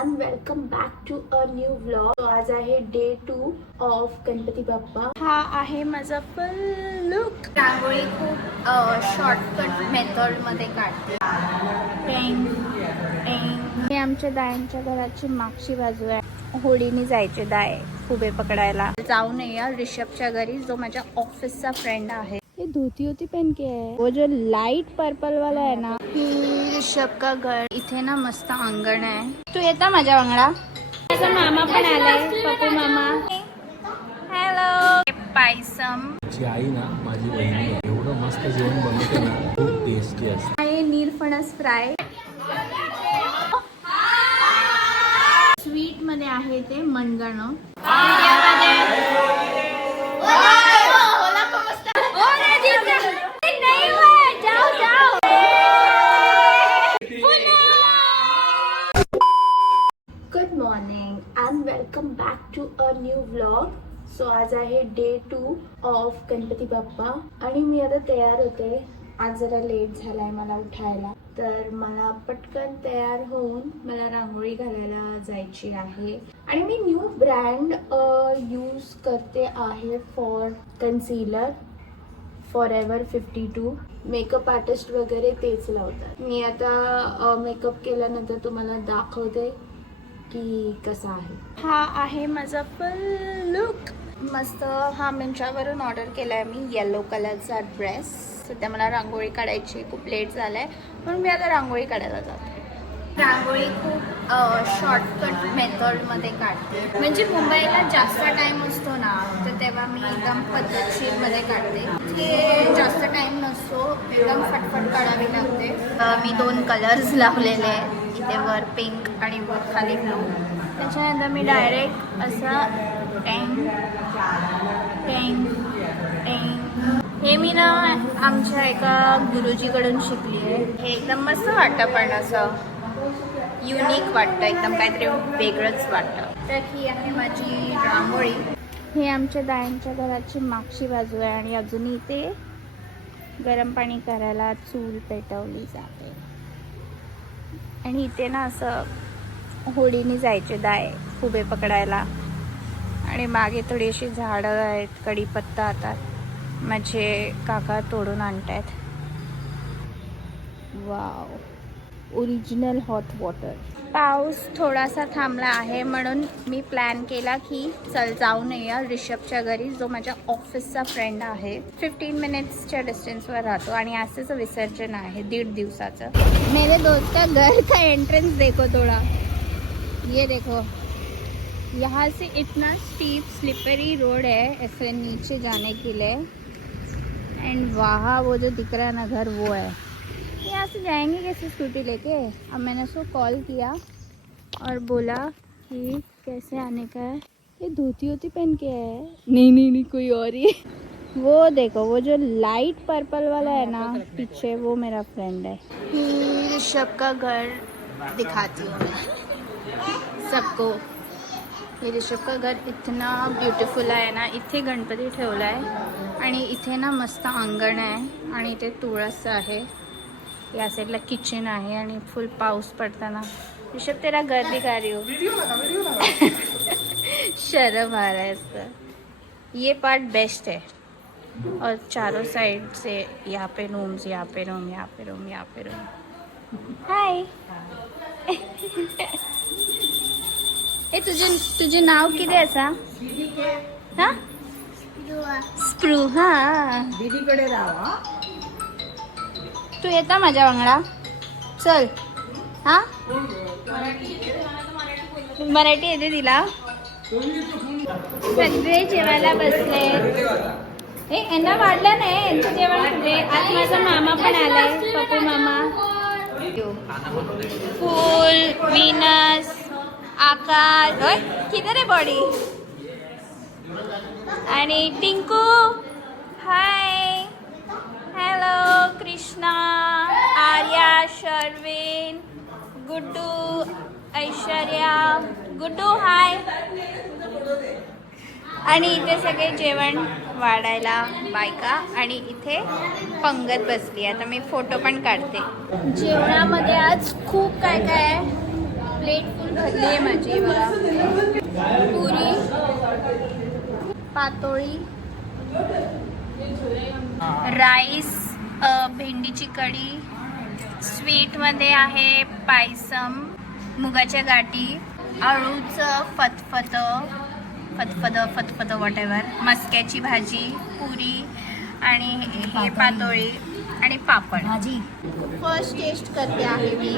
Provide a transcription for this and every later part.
and welcome back to a new vlog. So आज आहे day 2 of Ganpati Bappa. हा आहे माझा फुल लुक. रांगोळी खूप शॉर्टकट मेथड मध्ये काढते. हे आमच्या दायांच्या घराची मागची बाजू आहे. होळीने जायचे दाय फुबे पकडायला. जाऊ नये या ऋषभच्या घरी, जो माझ्या ऑफिसचा फ्रेंड आहे. ये धोती होती पहन के है, वो जो लाइट पर्पल वाला है ना, ऋषभ का घर. इथे ना मस्त अंगण आहे. तू येता माझ्या वांगडा. माझा मामा पण आलाय, पप्पू मामा. हॅलो. पायसम. माझी आई ना, माझी बहिणी एवढं मस्त जेवण बनवते ना, खूप टेस्टी असते. आहे नीरफणस फ्राय. स्वीट मध्ये आहे ते मनगणं. Good morning and welcome back to a new vlog. So आज आहे डे 2 ऑफ गणपती बाप्पा आणि मी आता तयार होते. आज जरा लेट झालाय मला उठायला, तर मला पटकन तयार होऊन मला रांगोळी घालायला जायची आहे. आणि मी न्यू ब्रँड यूज करते आहे for concealer, forever 52. Makeup artist वगैरे तेच लावतात. मी आता मेकअप केल्यानंतर तुम्हाला दाखवते की कसा आहे. हा आहे माझा फुल लुक. मस्त. हा मिंत्रावरून ऑर्डर केलाय मी, येलो कलरचा ड्रेस. सध्या मला रांगोळी काढायची, खूप लेट झालाय पण मी आता रांगोळी काढायला जाते. रांगोळी खूप शॉर्टकट मेथड मध्ये काढते. म्हणजे मुंबईला जास्त टाइम असतो ना, तर तेव्हा मी एकदम पद्धतशीर मध्ये काढते. इथे जास्त टाइम नसतो, एकदम फटफट काढावी लागते. मी 2 कलर्स लावलेले आहेत. इथे वर पिंक आणि वर खाली ब्लू. त्याच्यानंतर मी डायरेक्ट असं टँग टँग टँग. हे मी ना आमच्या एका गुरुजीकडून शिकली आहे. हे एकदम मस्त वाटतं, पण असं युनिक वाटतं, एकदम काहीतरी वेगळंच वाटतं. तर ही आहे माझी रांगोळी. हे आमच्या दायांच्या घराची मागची बाजू आहे आणि अजूनही इथे गरम पाणी करायला चूल पेटवली जाते. आणि इथे ना असं होळीने जायचे दाय फुबे पकडायला. आणि मागे थोडीशी झाडं आहेत, कढीपत्ता आता माझे काका तोडून आणतायत. Wow, original hot water. पाऊस थोडासा थांबला आहे म्हणून मी प्लॅन केला की चल जाऊ नये ऋषभच्या घरी, जो माझ्या ऑफिसचा फ्रेंड आहे. 15 मिनिट्सच्या डिस्टन्सवर राहतो आणि असंच विसर्जन आहे 1.5 दिवसाचं. मेरे दोस्त का घर का एंट्रेंस देखो थोड़ा, ये देखो. यहाँ से इतना स्टीप स्लिपरी रोड है ऐसे नीचे जाने के लिए. एंड वहाँ वो जो दिख रहा है ना घर, वो है. यहाँ से जाएंगे कैसे स्कूटी लेके. अब मैंने उसको कॉल किया और बोला कि कैसे आने का है. ये धोती होती पहन के है. नहीं कोई और ही. वो देखो, वो जो लाइट पर्पल वाला है ना पीछे, वो मेरा फ्रेंड है. ऋषभ का घर दिखाती हूँ मैं सबको. हे ऋषभ का घर इतना ब्युटिफुल आहे ना. इथे गणपती ठेवला आहे आणि इथे ना मस्त अंगण आहे आणि इथे तुळस आहे. या साइडला किचन आहे आणि फुल पाऊस पडताना. ऋषभ तेरा घर दिखा रही हो. शर्म आ रहा है इसका. ये पार्ट बेस्ट है और चारों साइड से यहाँ पे रूम्स, यहाँ पे रूम, यहाँ पे रूम, यहाँ पे रूम. हाय. ए तुझे नाव किती असा. हा स्प्रू. हा दीदीकडे राहा. तू येता माझ्या वांगडा. चल. हा मराठी येते तिला. सगळे जेवायला बसले. हे यांना वाढलं नाही, यांचं जेवण कुठे. आज माझा मामा पण आलाय, पप्पू मामा. फूल, वीनस, आकाश. ओय किधर आहे बॉडी. आणि टिंकू. हाय. हॅलो. कृष्णा, आर्या, शर्विन, गुड्डू, ऐश्वर्या. गुड्डू हाय. आणि इथे सगळे जेवण वाढायला बायका आणि इथे पंगत बसली. आता मी फोटो पण काढते. जेवणामध्ये आज खूप काय काय आहे. प्लेट फुल भरली आहे माझी बघा. पुरी, पातोळी, राईस, भेंडीची कढी, स्वीटमध्ये आहे पायसम, मुगाच्या गाठी, अळूचं फतफद वॉटेवर, मस्क्याची भाजी, पुरी आणि हे पातोळी आणि पापड भाजी. फर्स्ट टेस्ट करते आहे मी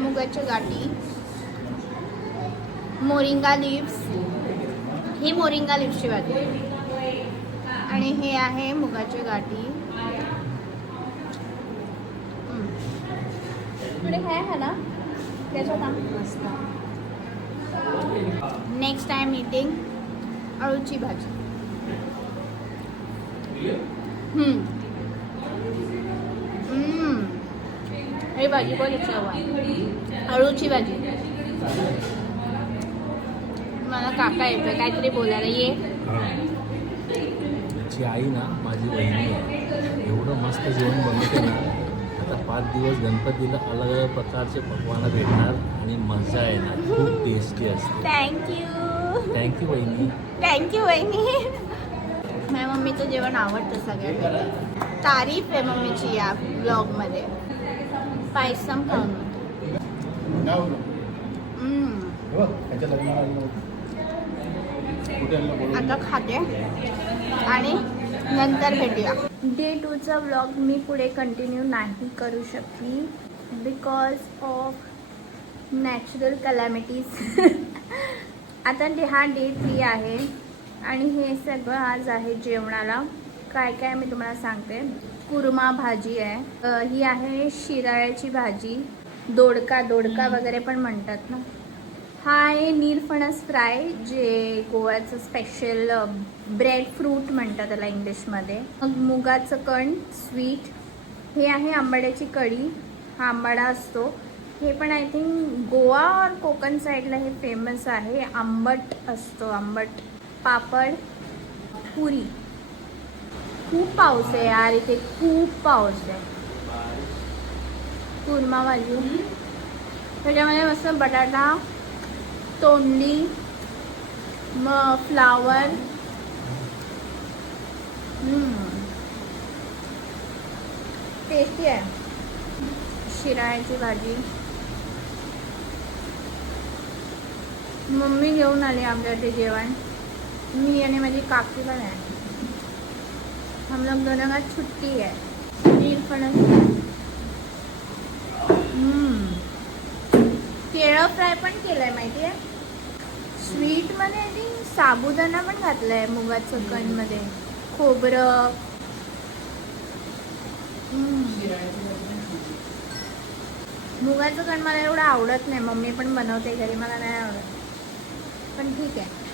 मुगाच्या गाठी, मोरिंगा लिव्स, ही मोरिंगा लिव्सची भाजी आणि हे आहे मुगाची गाठी. पुढे काय आहे ना त्याच्यात नेक्स्ट टाइम ईटिंग अळूची भाजी. हे भाजी पण चव आहे. अळूची भाजी. मला काका येतोय काहीतरी बोलायला. ये ची आई ना माझी वहिनी आहे. एवढं मस्त जेवण बनवते ना. आता 5 दिवस गणपतीला अलग अलग प्रकारचे पकवानं भेटणार आणि मजा येणार. खूप टेस्टी असते. थँक्यू वहिनी. थँक्यू वहिनी. माझ्या मम्मीचं जेवण आवडतं सगळ्यांना. तारीफ आहे मम्मीची या ब्लॉगमध्ये. पायसम खाऊन आता खाते आणि नंतर भेटूया. डे 2चा व्लॉग मी पुढे कंटिन्यू नाही करू शकली बिकॉज ऑफ नॅचरल कलॅमिटीज. आता हा डे 3 आहे आणि हे सगळं आज आहे जेवणाला. काय काय मी तुम्हाला सांगते. कुर्मा भाजी आहे, ही आहे शिराळ्याची भाजी, दोडका वगैरे पण म्हणतात ना. हा आहे नीरफणस फ्राय, जे गोव्याचं स्पेशल ब्रेड फ्रूट म्हणतात त्याला इंग्लिशमध्ये. मग मुगाचं कण स्वीट. हे आहे आंबाड्याची कढी, हा आंबाडा असतो. हे पण आय थिंक गोवा और कोकण साईडला हे फेमस आहे. आंबट असतो, आंबट. पापड, पुरी. खूप पाऊस आहे यार इथे, खूप पाऊस आहे. कुर्मा भाजी, त्याच्यामध्ये मस्त बटाटा, तोंडली, मग फ्लावर. टेस्टी आहे. शिराळ्याची भाजी मम्मी घेऊन आली आमच्यासाठी जेवण. मी आणि माझी काकी पण आहे. हम लोग दोनों का छुट्टी है. केळं फ्राय पण केलंय माहिती आहे. स्वीटमध्ये आय थिंक साबुदाणा पण घातलाय मुगाचं कणमध्ये, खोबरं. मुगाचं कण मला एवढं आवडत नाही. मम्मी पण बनवते घरी, मला नाही आवडत, पण ठीक आहे.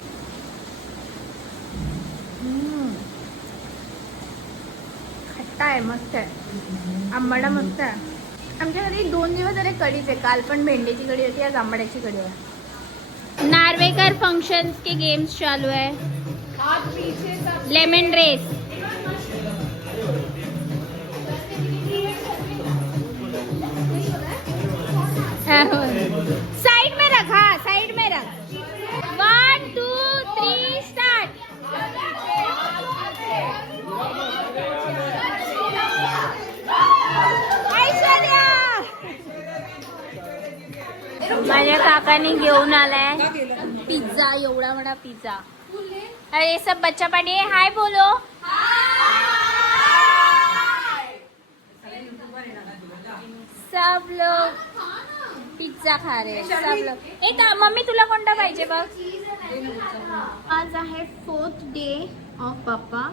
खट्टा आहे, मस्त आहे. आंबाडा मस्त आहे. आमच्या घरी 2 दिवस झाले कढीच आहे. काल पण भेंडीची कढी होती, आज आंबाड्याची कढी आहे. नार्वेकर फंक्शंस के गेम्स चालू है. Lemon race. साइड में रख, हाँ साइड में रख. 1 2 3 स्टार्ट. माझ्या काकाने घेऊन आलाय पिझ्झा, एवढा मोठा पिझ्झा. अरे सब बच्चा पानी हाय बोलो. सब लोग पिझ्झा खा रहे सब लोग. एक मम्मी तुला कोणता पाहिजे बघ. आज आहे 4th डे ऑफ बाप्पा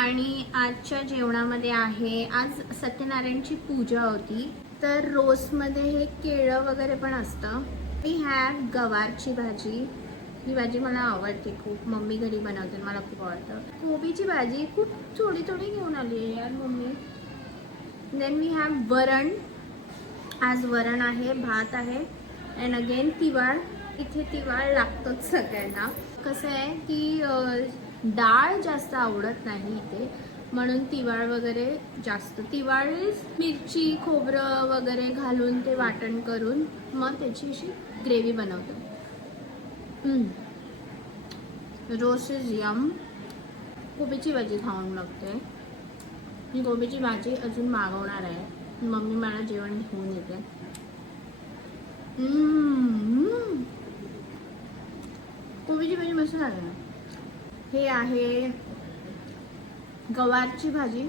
आणि आजच्या जेवणामध्ये आहे, आज सत्यनारायणची पूजा होती, तर रोजमध्ये हे केळं वगैरे पण असतं. वी हॅव गवारची भाजी. ही भाजी मला आवडते खूप. मम्मी घरी बनवते, मला खूप आवडतं. कोबीची भाजी खूप थोडी घेऊन आली आहे यार मम्मी. देन वी हॅव वरण. आज वरण आहे, भात आहे अँड अगेन तिवाळ. इथे तिवाळ लागतोच सगळ्यांना. कसं आहे की डाळ जास्त आवडत नाही इथे, म्हणून तिवाळ वगैरे जास्त. तिवाळ मिरची खोबरं वगैरे घालून ते वाटण करून मग त्याची अशी ग्रेव्ही बनवतो. Roast is yum. कोबीची भाजी खाऊन लागते. मी कोबीची भाजी अजून मागवणार आहे. मम्मी मला जेवण घेऊन येते. कोबीची भाजी मस्त झाली ना. हे आहे गवारची भाजी.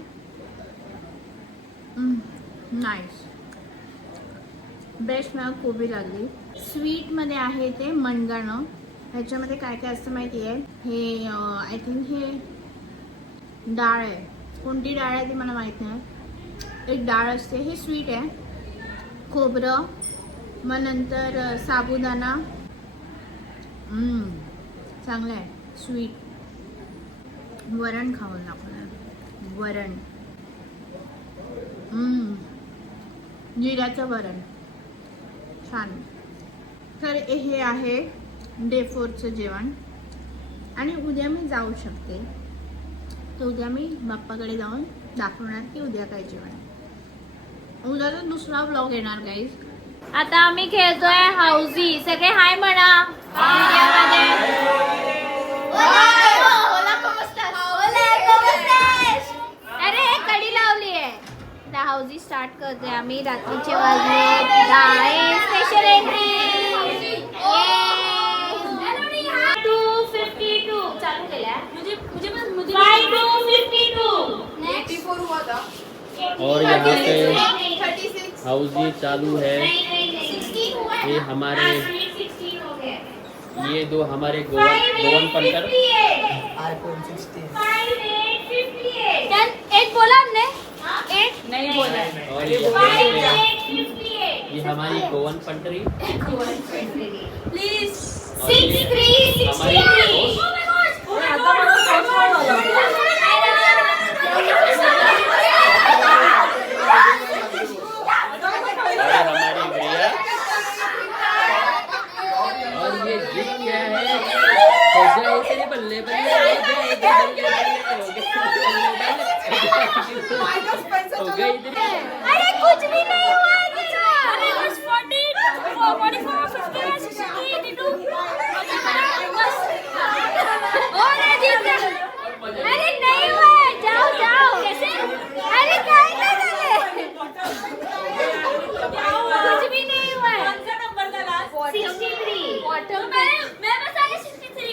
नाईस. बेस्ट मला कोबी लागली. स्वीटमध्ये आहे ते मणगणं. ह्याच्यामध्ये काय काय असतं माहिती आहे. हे आय थिंक हे डाळ आहे. कोणती डाळ आहे ती मला माहीत नाही. एक डाळ असते. हे स्वीट आहे. खोबरं, मग नंतर साबुदाणा. चांगलं आहे स्वीट. वरण खाऊन दाखवणार. वरण जिऱ्याचं वरण छान. तर हे आहे डे 4चं जेवण. आणि उद्या मी जाऊ शकते. तर उद्या मी बाप्पाकडे जाऊन दाखवणार की उद्या काय जेवण. उद्याचा दुसरा व्लॉग येणार गाईज. आता आम्ही खेळतोय हाऊसी. सगळे हाय म्हणा व्हिडिओमध्ये. अरे कडी लावली आहे. आता हाऊसी स्टार्ट करतोय आम्ही. रात्रीचे वाजले 10. स्पेशल एंट्री 252 चालू केल्या. 52 और यहाँ पे हाउसी चालू है. ये हमारे ये दो हमारे गोवन पंटर. एक बोला हमने. एक नहीं बोला. और ये हमारी गोवन पंटरी. प्लीज. हमारी भैया. और ये गिफ्ट क्या है. तेरे बल्ले बल्ले हो गई. अरे कुछ भी नहीं हुआ. अरे बस 44 50 62 अरे नहीं हुआ. जाओ जाओ. कैसे. अरे क्या करोगे. कुछ भी नहीं हुआ. 63 वाटर. मैं बता 63.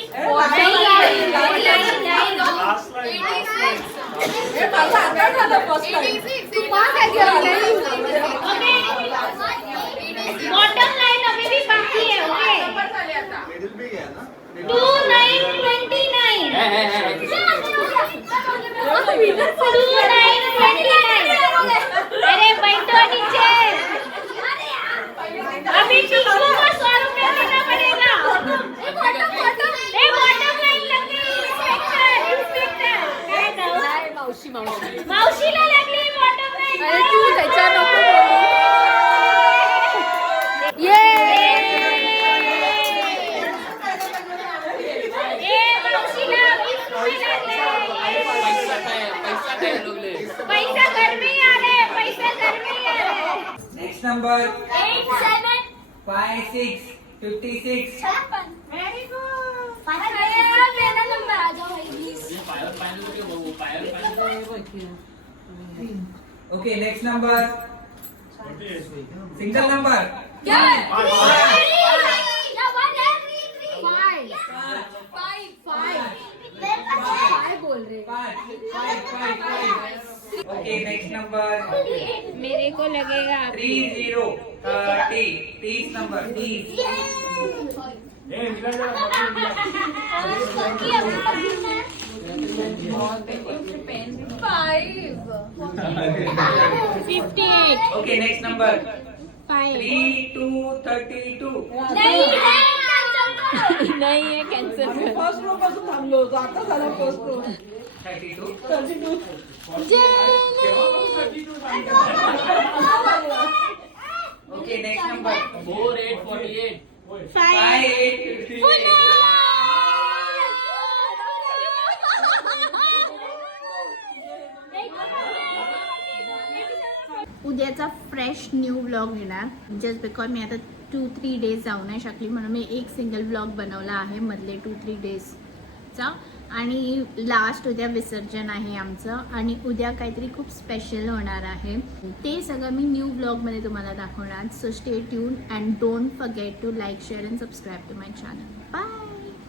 बॉटम लाइन अभी भी बाकी है. ओके 2929. अरे बैठो नीचे. अभी टीकू को 100 रुपया देना पड़ेगा. बॉटम लाइन लगी. इंस्पेक्टर मावशीला लागली बॉटम लाइन. अरे तू त्याच्या नको. पैसा घर में आ रहे. पैसा घर में आ रहे. Next number 87 56 56. Very good. मेरा नंबर आ जाओ please. Okay, next number. Single number. Okay, next number. मेरे को लगेगा 30 30 number 30. Okay, next number 3 2 32. नहीं है. कैंसिल. 32. Okay, next number 4848. 5850. उद्याचा फ्रेश न्यू ब्लॉग येणार. जस्ट बिकॉज मी आता 2-3 डेज जाऊ नाही शकली म्हणून मी एक सिंगल ब्लॉग बनवला आहे मधले 2-3 डेजचा. आणि लास्ट उद्या विसर्जन आहे आमचं आणि उद्या काहीतरी खूप स्पेशल होणार आहे. ते सगळं मी न्यू ब्लॉगमध्ये तुम्हाला दाखवणार. So stay tune and don't forget to like share and subscribe to my channel. Bye.